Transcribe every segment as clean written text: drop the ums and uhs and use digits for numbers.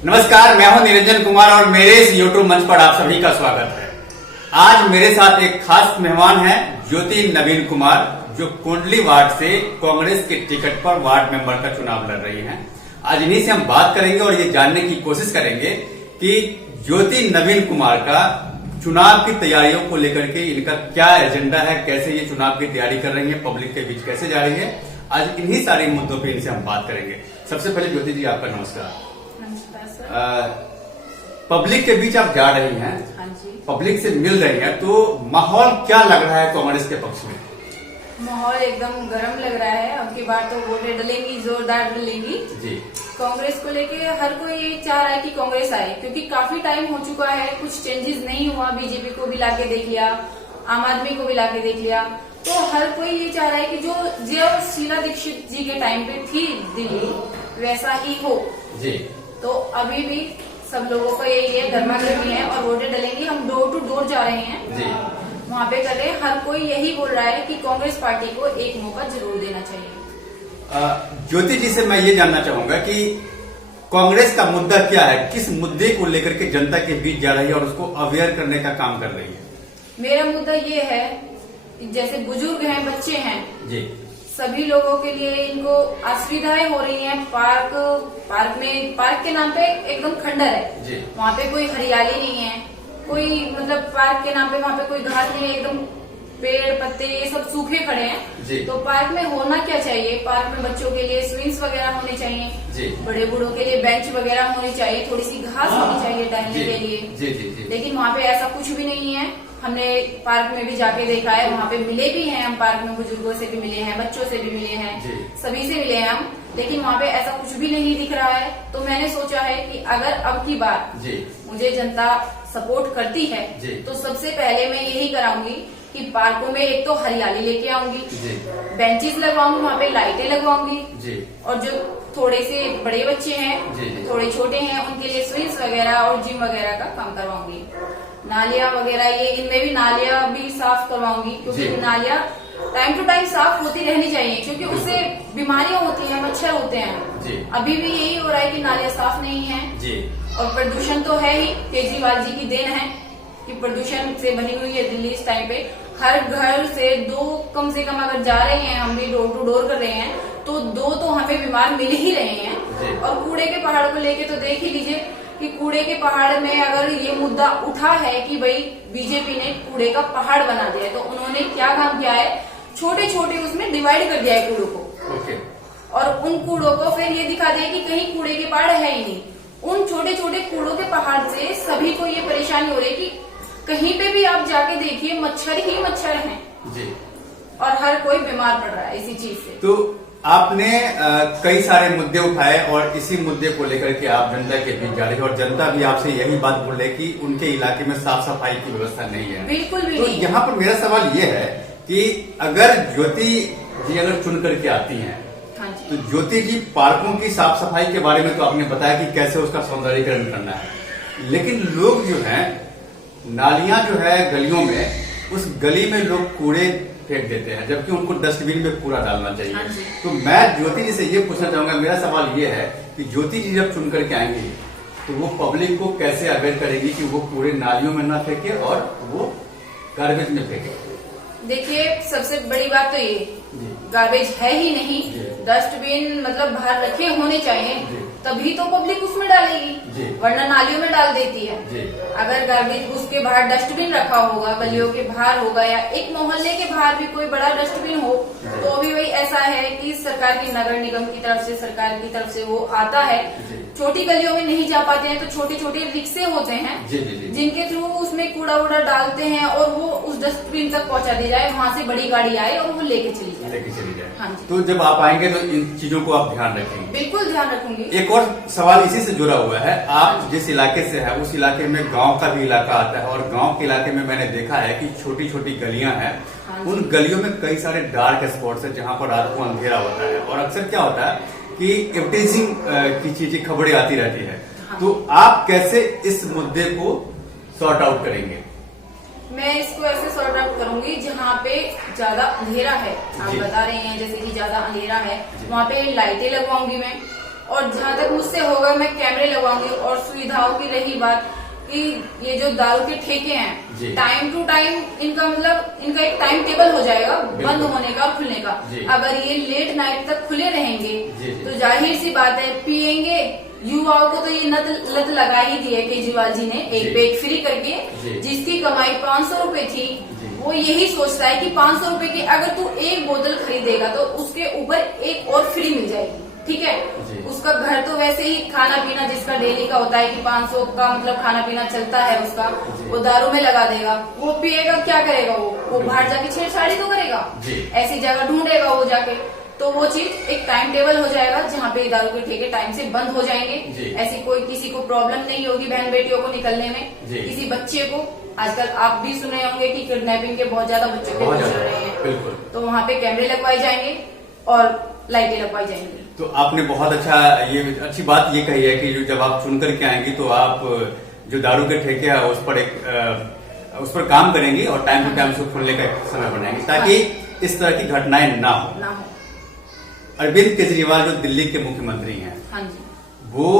नमस्कार, मैं हूं निरंजन कुमार और मेरे इस यूट्यूब मंच पर आप सभी का स्वागत है। आज मेरे साथ एक खास मेहमान है ज्योति नवीन कुमार, जो कुंडली वार्ड से कांग्रेस के टिकट पर वार्ड मेंबर का चुनाव लड़ रही हैं। आज इन्हीं से हम बात करेंगे और ये जानने की कोशिश करेंगे कि ज्योति नवीन कुमार का चुनाव की तैयारियों को लेकर के इनका क्या एजेंडा है, कैसे ये चुनाव की तैयारी कर रही है, पब्लिक के बीच कैसे जा रही है। आज इन्हीं सारे मुद्दों पे इनसे हम बात करेंगे। सबसे पहले ज्योति जी, आपका नमस्कार। पब्लिक के बीच आप जा रही हैं, हाँ जी। पब्लिक से मिल रही हैं, तो माहौल क्या लग रहा है कांग्रेस के पक्ष में? माहौल एकदम गर्म लग रहा है। अब की बार तो वोटें डलेंगी, जोरदार डलेंगी जी। कांग्रेस को लेके हर कोई ये चाह रहा है कि कांग्रेस आए, क्योंकि काफी टाइम हो चुका है, कुछ चेंजेस नहीं हुआ। बीजेपी को भी लाके देख लिया, आम आदमी को भी लाके देख लिया, तो हर कोई ये चाह रहा है कि जो शीला दीक्षित जी के टाइम पे थी दिल्ली, वैसा ही हो जी। तो अभी भी सब लोगों का यही है, गर्मागर्मी है और वोटें डलेंगी। हम डोर टू डोर जा रहे हैं जी। वहाँ पे कर रहे हैं। हर कोई यही बोल रहा है कि कांग्रेस पार्टी को एक मौका जरूर देना चाहिए। ज्योति जी से मैं ये जानना चाहूंगा कि कांग्रेस का मुद्दा क्या है, किस मुद्दे को लेकर के जनता के बीच जा रही है और उसको अवेयर करने का काम कर रही है? मेरा मुद्दा ये है, जैसे बुजुर्ग हैं, बच्चे हैं जी। सभी लोगों के लिए इनको असुविधाएं हो रही हैं। पार्क के नाम पे एकदम खंडर है जी। वहाँ पे कोई हरियाली नहीं है, कोई मतलब पार्क के नाम पे वहाँ पे कोई घास नहीं है, एकदम पेड़ पत्ते ये सब सूखे खड़े हैं जी। तो पार्क में होना क्या चाहिए? पार्क में बच्चों के लिए स्विंग्स वगैरह होने चाहिए जी। बड़े बूढ़ों के लिए बेंच वगैरह होनी चाहिए, थोड़ी सी घास होनी चाहिए टहलने के लिए। जी जी जी। लेकिन वहाँ पे ऐसा कुछ भी नहीं है। हमने पार्क में भी जाके देखा है, वहाँ पे मिले भी हैं हम, पार्क में बुजुर्गों से भी मिले हैं, बच्चों से भी मिले हैं, सभी से मिले हैं हम, लेकिन वहाँ पे ऐसा कुछ भी नहीं दिख रहा है। तो मैंने सोचा है कि अगर अब की बार मुझे जनता सपोर्ट करती है तो सबसे पहले मैं यही कराऊंगी कि पार्कों में एक तो हरियाली लेके आऊंगी, बेंचेस लगवाऊंगी, वहाँ पे लाइटें लगवाऊंगी, और जो थोड़े से बड़े बच्चे हैं, थोड़े छोटे हैं, उनके लिए स्विंग्स वगैरह और जिम वगैरह का काम करवाऊंगी। नालियां वगैरह ये इनमें भी नालियां भी साफ करवाऊंगी, क्योंकि नालियां टाइम टू टाइम साफ होती रहनी चाहिए, क्योंकि उससे बीमारियां होती हैं, मच्छर होते हैं। अभी भी यही हो रहा है कि नालियां साफ नहीं है और प्रदूषण तो है ही। केजरीवाल जी की देन है कि प्रदूषण से बनी हुई है दिल्ली इस टाइम पे। हर घर से दो कम से कम अगर जा रहे हैं, हम भी डोर टू डोर कर रहे हैं, तो दो तो हमें बीमार मिल ही रहे हैं। और कूड़े के पहाड़ को लेके तो देख ही लीजिए कि कूड़े के पहाड़ में अगर ये मुद्दा उठा है कि भाई बीजेपी ने कूड़े का पहाड़ बना दिया है, तो उन्होंने क्या काम किया है, छोटे छोटे उसमें डिवाइड कर दिया है कूड़ों को। और उन कूड़ों को फिर ये दिखा दिया कि कहीं कूड़े के पहाड़ है ही नहीं। उन छोटे छोटे कूड़ों के पहाड़ से सभी को ये परेशानी हो रही है कि कहीं पे भी आप जाके देखिए मच्छर ही मच्छर हैं जी। और हर कोई बीमार पड़ रहा है इसी चीज से। तो आपने कई सारे मुद्दे उठाए और इसी मुद्दे को लेकर के आप जनता के बीच जा रहे हैं और जनता भी आपसे यही बात बोल रही है कि उनके इलाके में साफ सफाई की व्यवस्था नहीं है। बिल्कुल भी तो नहीं। यहाँ पर मेरा सवाल ये है कि अगर ज्योति जी अगर चुन करके आती हैं, तो ज्योति जी पार्कों की साफ सफाई के बारे में तो आपने बताया कि कैसे उसका सौंदर्यीकरण करना है, लेकिन लोग जो है नालियां जो है गलियों में, उस गली में लोग कूड़े फेंक देते हैं, जबकि उनको डस्टबिन में कूड़ा डालना चाहिए। तो मैं ज्योति जी से ये पूछना चाहूंगा, मेरा सवाल ये है कि ज्योति जी जब चुन करके आएंगी तो वो पब्लिक को कैसे अवेयर करेगी कि वो कूड़े नालियों में ना फेंके और वो गार्बेज में फेंके? देखिए, सबसे बड़ी बात तो ये गार्बेज है ही नहीं, डस्टबिन मतलब बाहर रखे होने चाहिए, तभी तो पब्लिक उसमें डालेगी, वरना नालियों में डाल देती है। अगर गार्बेज उसके बाहर डस्टबिन रखा होगा, गलियों के बाहर होगा, या एक मोहल्ले के बाहर भी कोई बड़ा डस्टबिन हो, तो अभी वही ऐसा है कि सरकार की, नगर निगम की तरफ से, सरकार की तरफ से वो आता है। छोटी गलियों में नहीं जा पाते हैं तो छोटे छोटे रिक्शे होते हैं जिनके थ्रू उसमें कूड़ा वूड़ा डालते हैं और वो उस डस्टबिन तक पहुंचा दी जाए, वहां से बड़ी गाड़ी आए और वो लेके चली जाए। हाँ जी। तो जब आप आएंगे तो इन चीजों को आप ध्यान रखेंगे? बिल्कुल ध्यान रखूंगी। एक और सवाल इसी से जुड़ा हुआ है, आप जिस इलाके से है उस इलाके में गांव का भी इलाका आता है, और गांव के इलाके में मैंने देखा है कि छोटी छोटी गलियां हैं, उन गलियों में कई सारे डार्क स्पॉट्स है जहां पर रात को अंधेरा होता है, और अक्सर क्या होता है कि एडवर्टाइजिंग की चीजें, खबरें आती रहती है। तो आप कैसे इस मुद्दे को सॉर्ट आउट करेंगे? मैं इसको ऐसे सॉर्ट आउट करूंगी, जहाँ पे ज्यादा अंधेरा है, आप बता रहे हैं जैसे कि ज्यादा अंधेरा है, वहाँ पे लाइटें लगवाऊंगी मैं, और जहां तक मुझसे होगा मैं कैमरे लगवाऊंगी। और सुविधाओं की रही बात कि ये जो दारू के ठेके हैं, टाइम टू टाइम इनका मतलब इनका एक टाइम टेबल हो जाएगा बंद होने का और खुलने का। अगर ये लेट नाइट तक खुले रहेंगे तो जाहिर सी बात है पियेंगे। युवाओं को तो ये लत लगा ही दी है केजरीवाल जी ने एक पे एक फ्री करके। जिसकी कमाई 500 रुपए थी वो यही सोचता है कि 500 रुपए की अगर तू एक बोतल खरीदेगा तो उसके ऊपर एक और फ्री मिल जाएगी। ठीक है, उसका घर तो वैसे ही खाना पीना जिसका डेली का होता है कि 500 का मतलब खाना पीना चलता है उसका, वो दारू में लगा देगा। वो पिएगा, क्या करेगा? वो बाहर जाके छेड़छाड़ी तो करेगा, ऐसी जगह ढूंढेगा वो जाके। तो वो चीज एक टाइम टेबल हो जाएगा जहाँ पे दारू के ठेके टाइम से बंद हो जाएंगे। ऐसी कोई किसी को प्रॉब्लम नहीं होगी बहन बेटियों को निकलने में। किसी बच्चे को, आजकल आप भी सुने होंगे कि किडनैपिंग के बहुत ज्यादा बच्चों के चल रहे हैं, तो वहाँ पे कैमरे लगवाए जाएंगे और लाइटें लगवाई जाएंगी। तो आपने बहुत अच्छी बात ये कही है कि जब आप चुन करके आएंगी तो आप जो दारू के ठेके है उस पर काम करेंगी और टाइम टू टाइम उसको खोलने का समय बनाएंगे ताकि इस तरह की घटनाएं ना हो। अरविंद केजरीवाल जो दिल्ली के मुख्यमंत्री हैं, हाँ जी, वो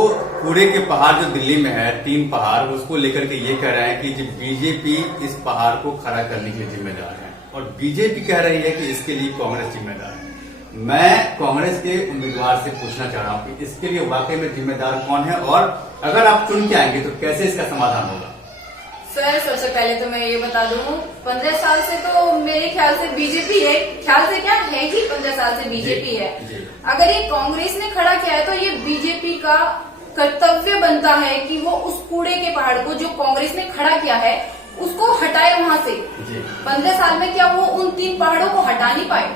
कूड़े के पहाड़ जो दिल्ली में है 3 पहाड़, उसको लेकर के ये कह रहे हैं कि बीजेपी इस पहाड़ को खड़ा करने के लिए जिम्मेदार है और बीजेपी कह रही है कि इसके लिए कांग्रेस जिम्मेदार है। मैं कांग्रेस के उम्मीदवार से पूछना चाह रहा हूँ कि इसके लिए वाकई में जिम्मेदार कौन है और अगर आप चुन के आएंगे तो कैसे इसका समाधान होगा? सर सबसे पहले तो मैं ये बता दूं 15 साल से तो मेरे ख्याल से बीजेपी है, ख्याल से क्या है कि 15 साल से बीजेपी है। अगर ये कांग्रेस ने खड़ा किया है तो ये बीजेपी का कर्तव्य बनता है कि वो उस कूड़े के पहाड़ को जो कांग्रेस ने खड़ा किया है उसको हटाए वहां से। 15 साल में क्या वो उन 3 पहाड़ों को हटा नहीं पाए?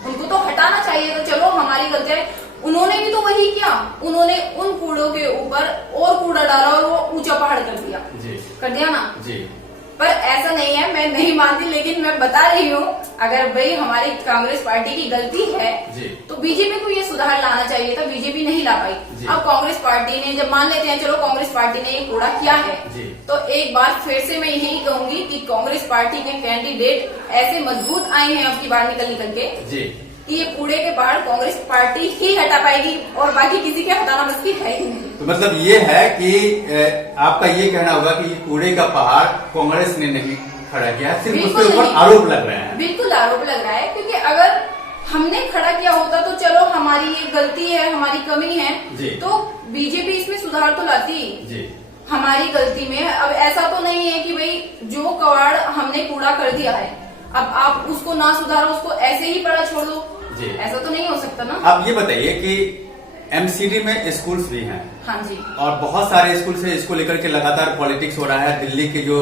उनको तो हटाना चाहिए। तो चलो हमारी गलती है, उन्होंने भी तो वही किया, उन्होंने उन कूड़ों के ऊपर और कूड़ा डाला और वो ऊंचा पहाड़ कर दिया ना जी। पर ऐसा नहीं है, मैं नहीं मानती, लेकिन मैं बता रही हूँ अगर भाई हमारी कांग्रेस पार्टी की गलती है तो बीजेपी को ये सुधार लाना चाहिए था, बीजेपी नहीं ला पाई। अब कांग्रेस पार्टी ने, जब मान लेते हैं चलो कांग्रेस पार्टी ने ये कूड़ा किया है तो एक बार फिर से मैं यही कहूंगी कि कांग्रेस पार्टी के कैंडिडेट ऐसे मजबूत आए हैं अब की बार निकल के कि ये कूड़े के पहाड़ कांग्रेस पार्टी ही हटा पाएगी और बाकी किसी के हटाना मुश्किल है ही नहीं। तो मतलब ये है कि आपका ये कहना होगा कि कूड़े का पहाड़ कांग्रेस ने नहीं खड़ा किया, सिर्फ उसके ऊपर आरोप लग रहे हैं। बिल्कुल आरोप लग रहा है, क्योंकि अगर हमने खड़ा किया होता तो चलो हमारी ये गलती है, हमारी कमी है, तो बीजेपी इसमें सुधार तो लाती। हमारी गलती में अब ऐसा तो नहीं है कि भाई जो कबाड़ हमने कूड़ा कर दिया है अब आप उसको ना सुधारो, उसको ऐसे ही पड़ा छोड़ दो, ऐसा तो नहीं हो सकता ना। आप ये बताइए कि एमसीडी में स्कूल्स भी हैं, हाँ जी, और बहुत सारे स्कूल से इसको लेकर के लगातार पॉलिटिक्स हो रहा है। दिल्ली के जो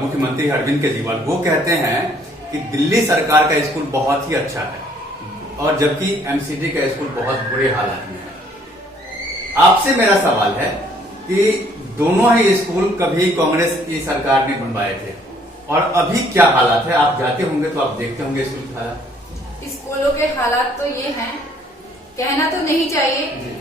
मुख्यमंत्री अरविंद केजरीवाल वो कहते हैं कि दिल्ली सरकार का स्कूल बहुत ही अच्छा है और जबकि एमसीडी का स्कूल बहुत बुरे हालात में है। आपसे मेरा सवाल है कि दोनों ही स्कूल कभी कांग्रेस की सरकार ने बनवाए थे और अभी क्या हालात है? आप जाते होंगे तो आप देखते होंगे स्कूल के हालात। स्कूलों के हालात तो ये हैं, कहना तो नहीं चाहिए,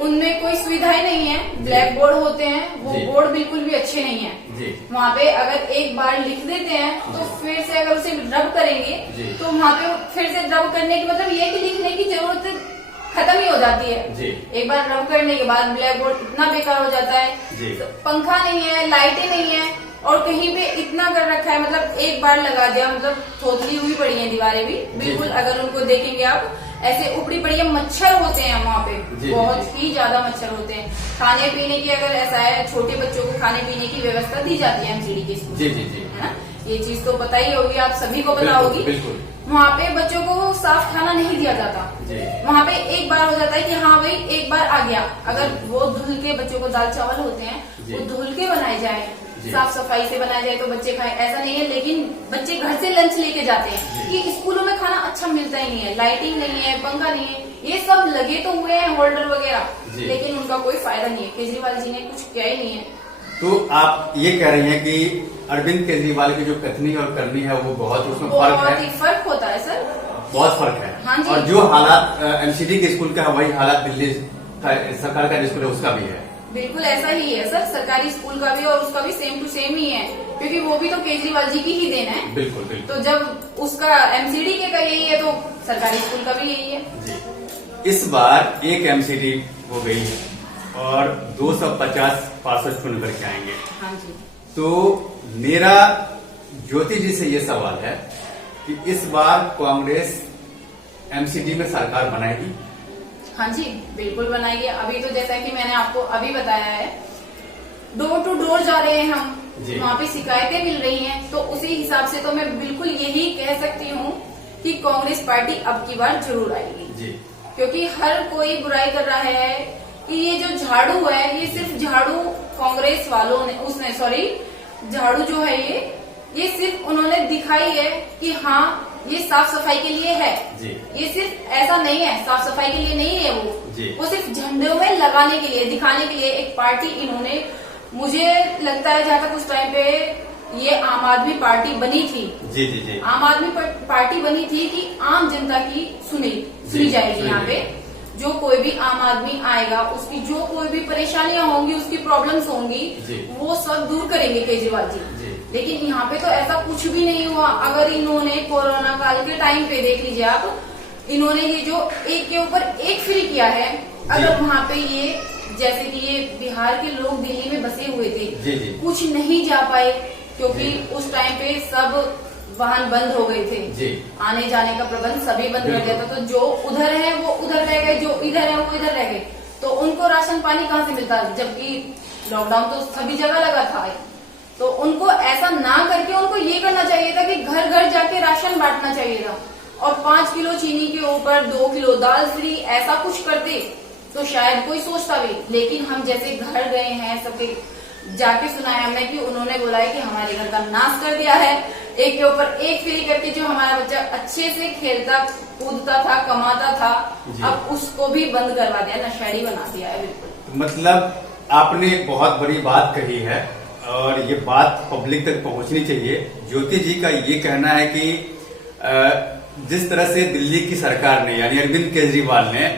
उनमें कोई सुविधाएं नहीं है। ब्लैक बोर्ड होते हैं, वो बोर्ड बिल्कुल भी अच्छे नहीं है। वहाँ पे अगर एक बार लिख देते हैं तो फिर से अगर उसे रब करेंगे तो वहाँ पे फिर से रब करने की मतलब ये कि लिखने की जरूरत खत्म ही हो जाती है। एक बार रब करने के बाद ब्लैक बोर्ड इतना बेकार हो जाता है, तो पंखा नहीं है, लाइटें नहीं है और कहीं पे इतना कर रखा है, मतलब एक बार लगा दिया मतलब थोथली हुई पड़ी है दीवारें भी बिल्कुल। अगर उनको देखेंगे आप ऐसे उपड़ी पड़ी है, मच्छर होते हैं वहाँ पे, बहुत ही ज्यादा मच्छर होते हैं। खाने पीने की अगर ऐसा है, छोटे बच्चों को खाने पीने की व्यवस्था दी जाती है एमसीडी के स्कूल, है ना, ये चीज तो पता ही होगी, आप सभी को पता होगी। वहाँ पे बच्चों को साफ खाना नहीं दिया जाता। वहाँ पे एक बार हो जाता है कि हाँ भाई एक बार आ गया, अगर वो धुल के बच्चों को दाल चावल होते हैं वो धुल के बनाए जाए, साफ सफाई से बनाया जाए तो बच्चे खाएं, ऐसा नहीं है। लेकिन बच्चे घर से लंच लेके जाते हैं कि स्कूलों में खाना अच्छा मिलता ही नहीं है, लाइटिंग नहीं है, पंखा नहीं है, ये सब लगे तो हुए हैं होल्डर वगैरह, लेकिन उनका कोई फायदा नहीं है। केजरीवाल जी ने कुछ किया ही नहीं है। तो आप ये कह रही हैं कि अरविंद केजरीवाल की जो कथनी और करनी है वो बहुत उसमें फर्क है, बहुत ही फर्क होता है सर, बहुत फर्क है। हाँ जी। और जो हालात एमसीडी के स्कूल का है वही हालात दिल्ली सरकार का स्कूल है उसका भी है। बिल्कुल ऐसा ही है सर, सरकारी स्कूल का भी और उसका भी सेम टू सेम ही है, क्योंकि वो भी तो केजरीवाल जी की ही देन है। बिल्कुल बिल्कुल। तो जब उसका एमसीडी के का यही है तो सरकारी स्कूल का भी यही है। इस बार एक एमसीडी हो गई है और 250 पार्षद चुन करके आएंगे। हाँ जी। तो मेरा ज्योति जी से ये सवाल है कि इस बार कांग्रेस एमसीडी में सरकार बनाएगी? हाँ जी, बिल्कुल बनाएगी। अभी तो जैसा कि मैंने आपको अभी बताया है, डोर टू डोर जा रहे हैं हम, वहाँ पे शिकायतें मिल रही हैं, तो उसी हिसाब से तो मैं बिल्कुल यही कह सकती हूँ कि कांग्रेस पार्टी अब की बार जरूर आएगी जी। क्योंकि हर कोई बुराई कर रहा है कि ये जो झाड़ू है, ये सिर्फ झाड़ू कांग्रेस वालों ने झाड़ू जो है ये सिर्फ उन्होंने दिखाई है कि हाँ ये साफ सफाई के लिए है जी। ये सिर्फ ऐसा नहीं है, साफ सफाई के लिए नहीं है वो सिर्फ झंडों में लगाने के लिए, दिखाने के लिए एक पार्टी इन्होंने, मुझे लगता है जहाँ तक उस टाइम पे ये आम आदमी पार्टी बनी थी। जी जी जी। आम आदमी पार्टी बनी थी कि आम जनता की सुनी जाएगी। यहाँ पे जो कोई भी आम आदमी आएगा, उसकी जो कोई भी परेशानियां होंगी, उसकी प्रॉब्लम्स होंगी, वो सब दूर करेंगे केजरीवाल जी। लेकिन यहाँ पे तो ऐसा कुछ भी नहीं हुआ। अगर इन्होंने कोरोना काल के टाइम पे देख लीजिए आप, इन्होंने ये जो एक के ऊपर एक फ्री किया है, अगर वहाँ पे ये जैसे कि ये बिहार के लोग दिल्ली में बसे हुए थे, कुछ नहीं जा पाए क्योंकि उस टाइम पे सब वाहन बंद हो गए थे, आने जाने का प्रबंध सभी बंद रह गया था। तो जो उधर है वो उधर रह गए, जो इधर है वो इधर रह गए, तो उनको राशन पानी कहाँ से मिलता, जबकि लॉकडाउन तो सभी जगह लगा था। तो उनको ऐसा ना करके उनको ये करना चाहिए था कि घर घर जाके राशन बांटना चाहिए था, और 5 किलो चीनी के ऊपर 2 किलो दाल फ्री, ऐसा कुछ करते तो शायद कोई सोचता भी। लेकिन हम जैसे घर गए हैं, सबके जाके सुना है हमने कि उन्होंने बोला है कि हमारे घर का नाश कर दिया है, एक के ऊपर एक फ्री करके, जो हमारा बच्चा अच्छे से खेलता कूदता था, कमाता था, अब उसको भी बंद करवा दिया, नशेड़ी बना दिया है। बिल्कुल, मतलब आपने एक बहुत बड़ी बात कही है और ये बात पब्लिक तक पहुंचनी चाहिए। ज्योति जी का ये कहना है कि जिस तरह से दिल्ली की सरकार ने यानी अरविंद केजरीवाल ने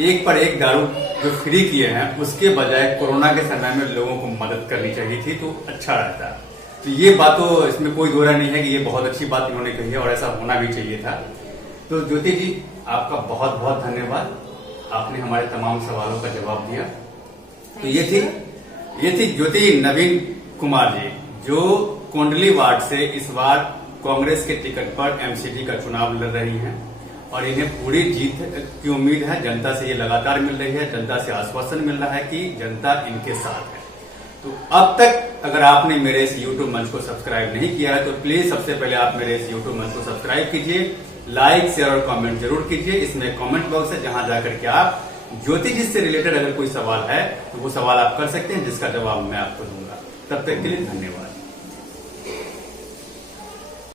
एक पर एक दारू जो फ्री किए हैं, उसके बजाय कोरोना के समय में लोगों को मदद करनी चाहिए थी तो अच्छा रहता। तो ये बात तो इसमें कोई दोहरा नहीं है कि ये बहुत अच्छी बात इन्होंने कही है और ऐसा होना भी चाहिए था। तो ज्योति जी, आपका बहुत बहुत धन्यवाद, आपने हमारे तमाम सवालों का जवाब दिया। तो ये थी ज्योति नवीन कुमार जी, जो कोंडली वार्ड से इस बार कांग्रेस के टिकट पर एमसीडी का चुनाव लड़ रही हैं और इन्हें पूरी जीत की उम्मीद है। जनता से ये लगातार मिल रही है, जनता से आश्वासन मिल रहा है कि जनता इनके साथ है। तो अब तक अगर आपने मेरे इस यूट्यूब मंच को सब्सक्राइब नहीं किया है तो प्लीज सबसे पहले आप मेरे इस यूट्यूब मंच को सब्सक्राइब कीजिए, लाइक शेयर और कमेंट जरूर कीजिए। इसमें कमेंट बॉक्स है जहां जाकर के आप ज्योति जी से रिलेटेड अगर कोई सवाल है तो वो सवाल आप कर सकते हैं, जिसका जवाब मैं आपको दूंगा। तब तक के लिए धन्यवाद।